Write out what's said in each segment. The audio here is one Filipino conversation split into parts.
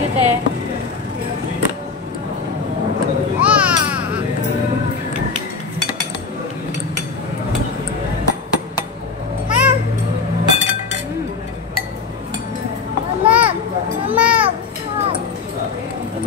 you, te.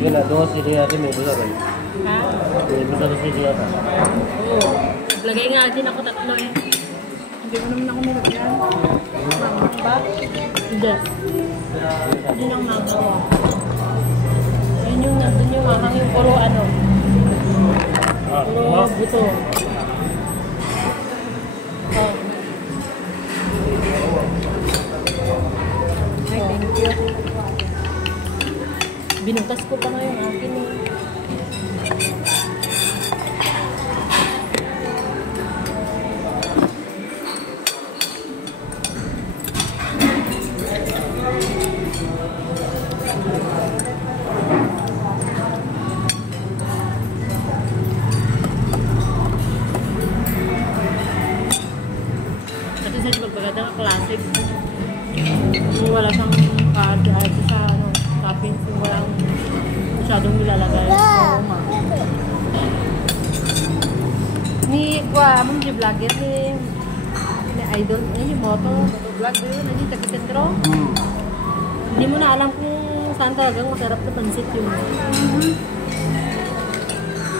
Sige na, doon si Ria rin may busa rin. Ha? May busa rin si Ria ka. Oo. Lagay nga din ako tatlo eh. Hindi mo naman ako nilagyan. Mamang ba? Hindi. Hindi nang magawa. Ayun yung nandun yung mahang yung puro ano. Puro buto. Oh. Ay, thank you. Binutas ko pa nga yung akin eh. Kasi sa pagpaganda ng classic, wala siyang kahit sa ano, toppings, walang masyadong nilalagay. Ni Kwa, mong di vlogger ni idol, yung motovlog yun, yung taga-sentro. Hindi mo na alam kung saan talagang masarap na pansit yun.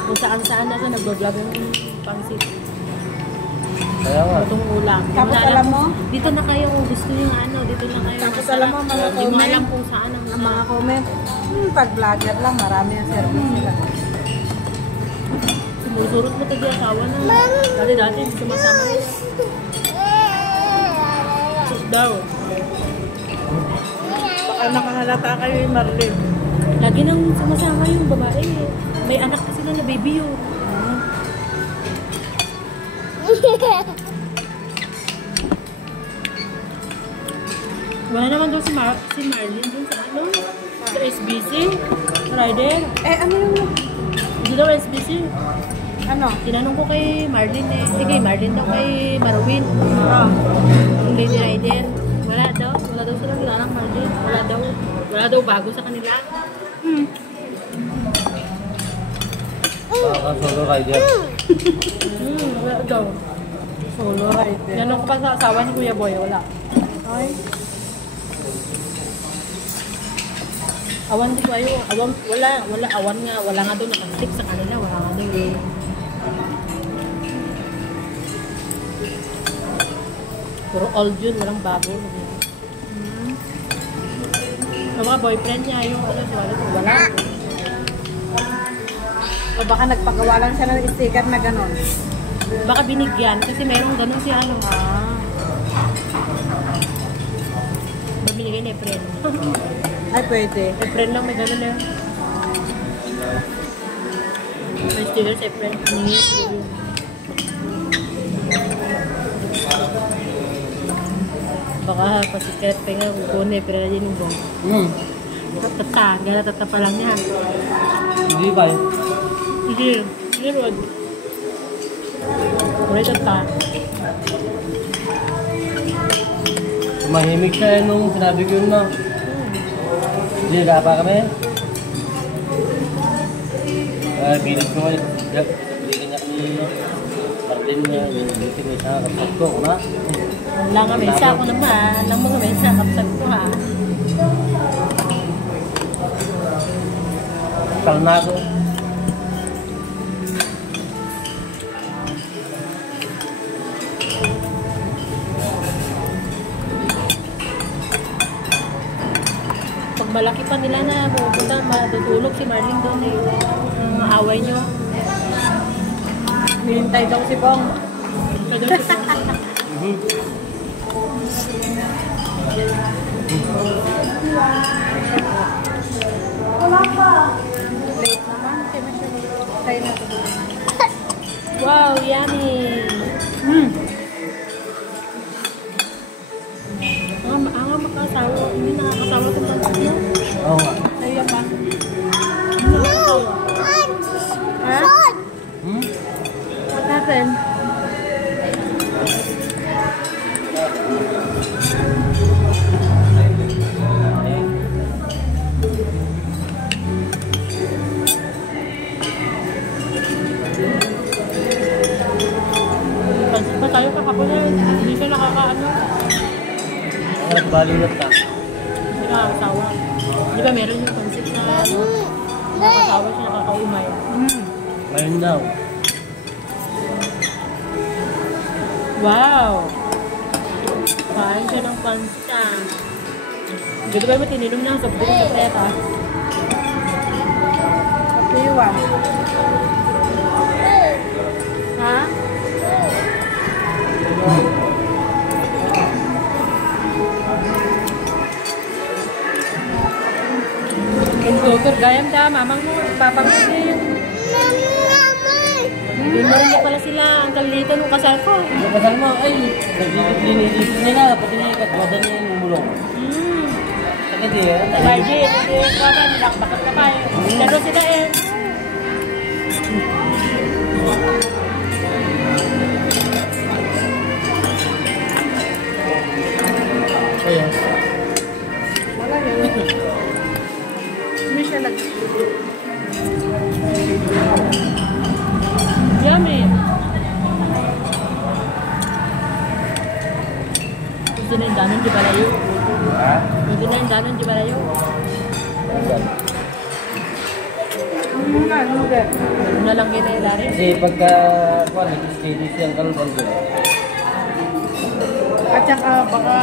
Kung saan-saan na siya nag-vlog yung pansit. Kaya nga. Itong ulam. Tapos alam mo? Dito na kayo kung gusto yung ano, dito na kayo. Tapos alam mo, mga hindi mo comment. alam kung saan ang Ang mga comment, pag vlogger lang, marami ang service nila. sumusurot mo tayo asawa na. Dati sumasama nila. Sus daw. Baka nakahalata kayo yung Marlene. Lagi nang sumasama yung babae. May anak kasi na baby yun. Wala naman doon si Marlene doon sa ano? Sa SBC? Rider? Ano yung... Hindi daw SBC. Ano? Tinanong ko kay Marlene eh. Kay Marlene daw kay Marwin. Yung Lady Rider. Wala daw sila nilalang Marlene. Wala daw bago sa kanila. Baka solo rider. Wala daw. Solo rider. Tinanong ko pa sa asawa ni Kuya Boy. Wala. Ay. Awan di ko ayo. Awan nga. Wala nga daw nakastick sa kanila. Wala nga daw eh. Puro old yun. Walang bago. Yung mga boyfriend niya, yung ano, wala. O baka nagpagawa lang siya ng sticker na gano'n. Baka binigyan. Kasi merong ganun si ano. Binigay ni Efren. Ay, pwede. Efren lang may ganun eh. May sticker si Efren. Baka pa-secret pa nga kukunin eh. Pero yun yung bong. Tata pa lang yan. Hindi ba yun? Hindi Rod. Ulit tata. Tumahimik siya nung sinabi ko yun na. Hindi, pa kami. Bilis ko ngayon. Balikan niya kami Martin niya. Bilis ko siya. Kapag ko na. Wala nga may isa ako naman. Alam mo nga may isa. Kapsag ko ha. Kalma ko. Pag malaki pa nila na pupunta, matutulog si Marlene doon eh. Away nyo. Nihintay daw si Bong. Wala pa. Late naman. Tayo na ito. Wow, yummy! Ang makasawa. Hindi nakakasawa itong pansin. Oo nga. Ayaw pa. Ha? What happened? nakakasawa. Di ba meron yung concept na ano, nakakasawa siya, nakakaumay. Ngayon daw. Wow! Kain siya ng pansa. Hindi ba mo tininom niya ang soft drink sa teta? Kapiwa. Ha? Yung tutor, gayam da, mamang mo, papang mo din. Doon na rin pala sila, ang kalito nung kasal ko. Yung kasal mo, ay, naglilipin nila, pati na ikatwada niya yung mulong. Sagad eh, Baji, hindi yung kaka, nilakbakat ka pa eh. Laro sila eh. Kaya, Wala yun. Hindi siya nag... Yummy. Gusto na yung danon di balayo. ha? Gusto na yung danon di balayo. Hanggang. Ano nga, lugar? Ano na lang kayo na yung dari. Kasi pagka, kuwan, steady siyang kalban ko. At saka baka...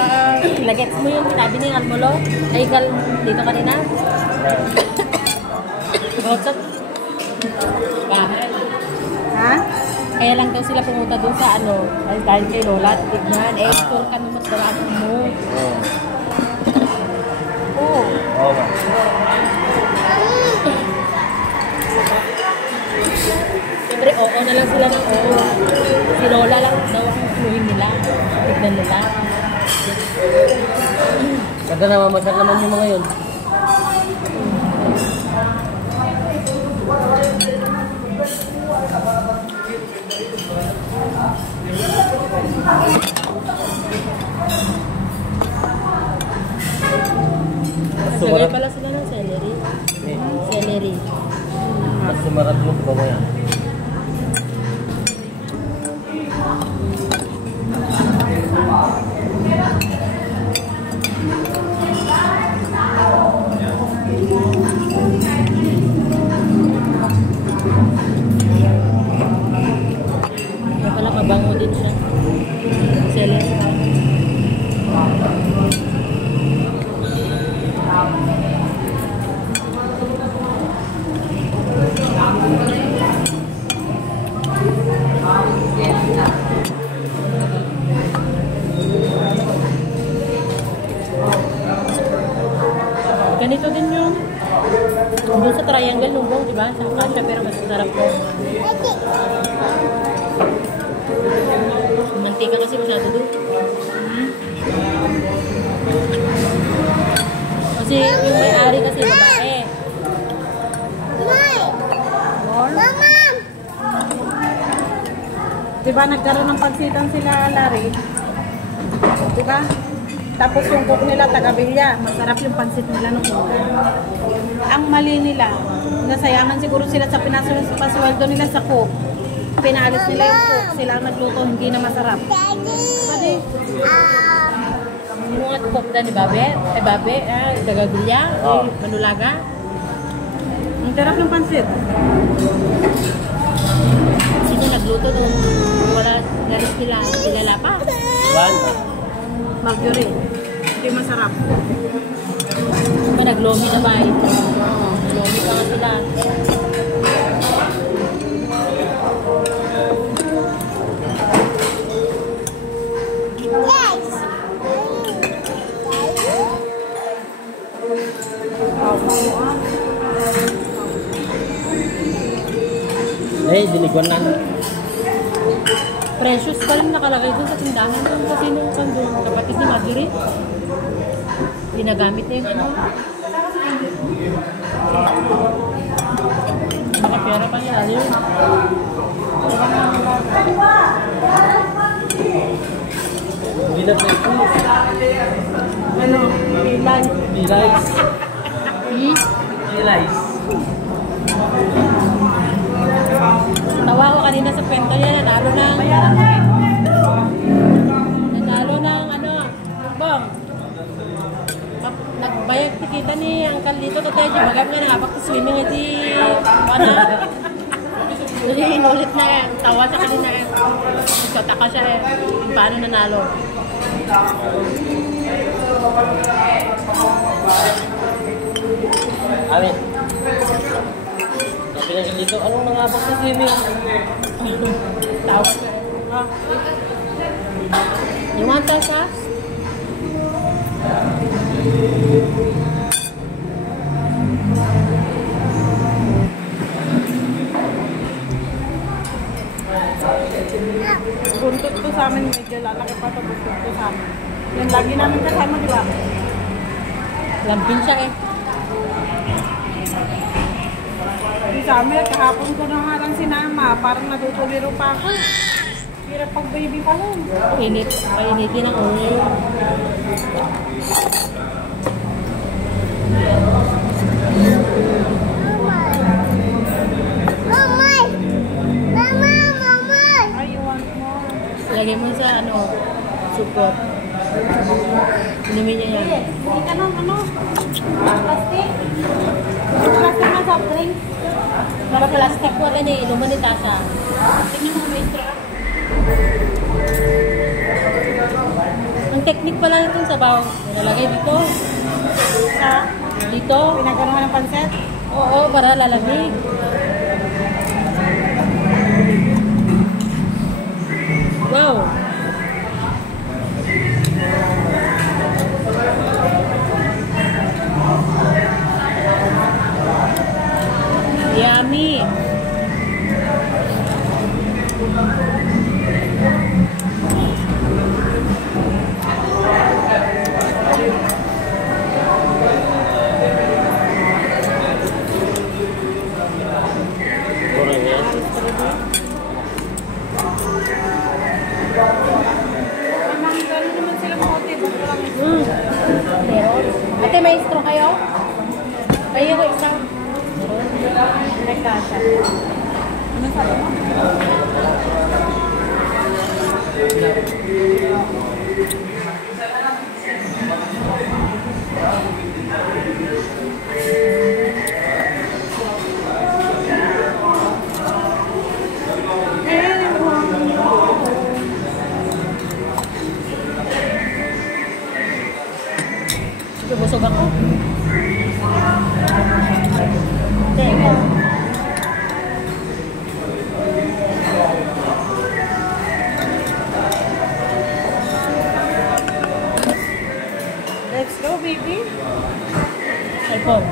Lagets mo yung sinabi ni Almolo. Ay, dito kanina. Rotsot. Bahay. Ha? Kaya lang daw sila pumunta dun sa ano, ay dahil kay Lola, tignan, store ka naman daraan mo. Oo. Oo. Oo ba? Siyempre, oo na lang sila ng oo. Si Lola lang daw ang inuhin nila. Tignan nila. Kada namamasal naman yung mga yun. Sagay pala sila ng celery. Eh, Celery. mas sumarat yung ba mo yan? Kaya pala mabango din siya. Celery. Ganito din yung doon sa triangle lumbong, di ba? Sa kasha pero mas masarap po. Mantika kasi masyado doon. Kasi yung may-ari kasi babae. Diba nagkaroon ng pagsitan sila, Larry? Diba? Tapos yung cook nila taga-bilya. Masarap yung pansit nila nung una. Ang mali nila, nasayangan siguro sila sa pinasweldo nila sa cook. Pinalis nila yung cook. Sila ang nagluto, hindi na masarap. Pwede. Yung mga tukda ni Babe, ay Babe, Dagagulya, ay Manulaga. Ang sarap yung pansit. Sino nagluto doon? Wala, naris nila, kilala pa. Saan? Marjorie. Hindi masarap. Diba naglomi na ba eh? Oo, naglomi pa nga sila. Eh, dinigwan na. Precious pa rin nakalagay dun sa tindahan doon kasi nung kandun, kapatid ni Marjorie. Ginagamit na yung ano. Nakapera pa nila yun. Hindi na ito. Ano? Pilay. Pilays. Pilays. Tawa ko kanina sa kwento niya, nanalo ng ano, bong. Bayag kita ni Uncle dito, tatay di bagam nga nangabak sa swimming di pana. Jadi inulit na eh, tawa sa kanina eh. Nagkataka siya eh, paano nanalo. Amin. Sabi niya dito, anong nangabak sa swimming? Tawa siya eh. You want that sauce? Buntot ko sa amin, medyo lalaki pa ito, buntot ko sa amin. Yan, lagi namin kasama, di ba? Lampin siya eh. Di sa amin, kahapon ko na nga lang sinama, parang natutuliro pa ako. Hirap pag baby pa lang. Init, painitin ang ulo. Ay, you want more? Lagay mo sa ano, supot. Inumin niya yan. Hindi ka nung ano? Plastic? Plastic na soft drinks? Para plastic ko rin eh, inuman ni Tasha. Tingnan mo may straw. Ang technique pala nitong sabaw, nalagay dito. Sa? Dito. Pinagawa ng panset? Oo, para lalamig. Wow! Yummy! Kurang yan. Namang gano'n naman sila mahote, ba't walang Meron. Ate, may straw kayo? Kayo ko isang. may kasha. Ano sabi mo? Busog ako. Teka. Let's go, baby. iPhone.